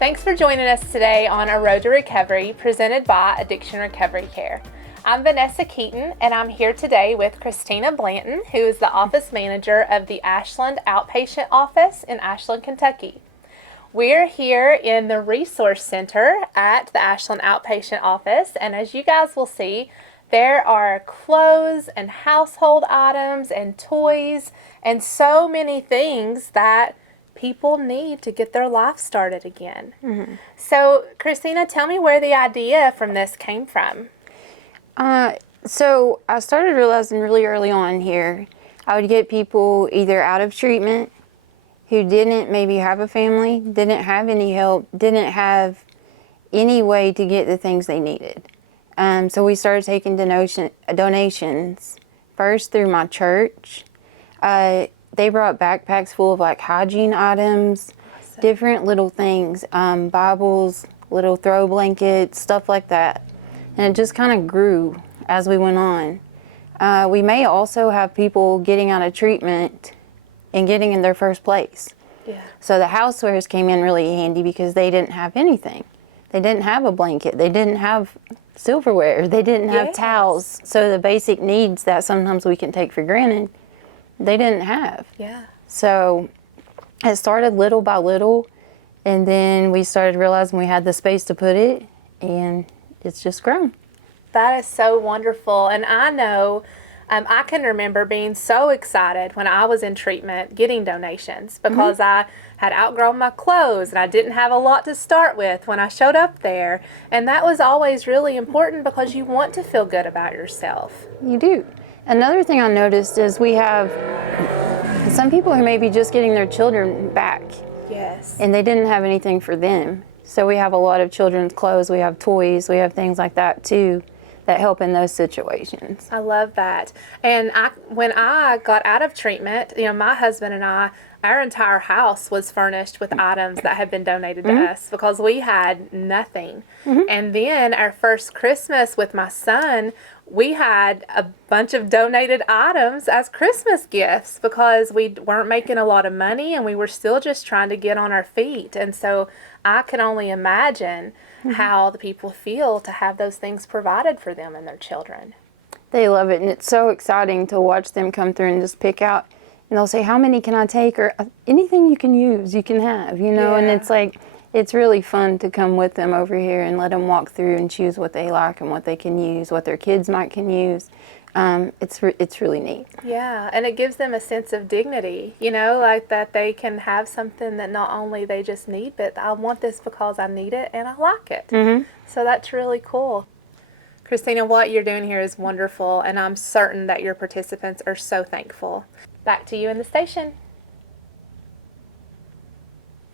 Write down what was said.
Thanks for joining us today on A Road to Recovery, presented by Addiction Recovery Care. I'm Vanessa Keaton, and I'm here today with Christina Blanton, who is the office manager of the Ashland outpatient office in Ashland, Kentucky. We're here in the Resource Center at the Ashland outpatient office, and as you guys will see, there are clothes and household items and toys and so many things that people need to get their life started again. Mm-hmm. So, Christina, tell me where the idea from this came from. So I started realizing really early on here, I would get people either out of treatment who didn't maybe have a family, didn't have any help, didn't have any way to get the things they needed. So we started taking donations first through my church. They brought backpacks full of like hygiene items, awesome. Different little things, Bibles, little throw blankets, stuff like that. And it just kind of grew as we went on. We may also have people getting out of treatment and getting in their first place. Yeah. So the housewares came in really handy because they didn't have anything. They didn't have a blanket. They didn't have silverware. They didn't have towels. So the basic needs that sometimes we can take for granted, they didn't have. Yeah. So it started little by little, and then we started realizing we had the space to put it, and it's just grown. That is so wonderful. And I know, I can remember being so excited when I was in treatment getting donations because I had outgrown my clothes and I didn't have a lot to start with when I showed up there. And that was always really important because you want to feel good about yourself. You do. Another thing I noticed is we have some people who may be just getting their children back. Yes. And they didn't have anything for them. So we have a lot of children's clothes, we have toys, we have things like that too that help in those situations. I love that. And when I got out of treatment, my husband and I, our entire house was furnished with items that had been donated to us because we had nothing. And then our first Christmas with my son, we had a bunch of donated items as Christmas gifts because we weren't making a lot of money and we were still just trying to get on our feet. And so I can only imagine how the people feel to have those things provided for them and their children. They love it, and it's so exciting to watch them come through and just pick out, and they'll say, how many can I take? Or anything you can use, you can have, and it's like, it's really fun to come with them over here and let them walk through and choose what they like and what they can use, what their kids can use. It's really neat. Yeah, and it gives them a sense of dignity, like that they can have something that not only they just need, but I want this because I need it and I like it. So that's really cool. Christina, what you're doing here is wonderful, and I'm certain that your participants are so thankful. Back to you in the station.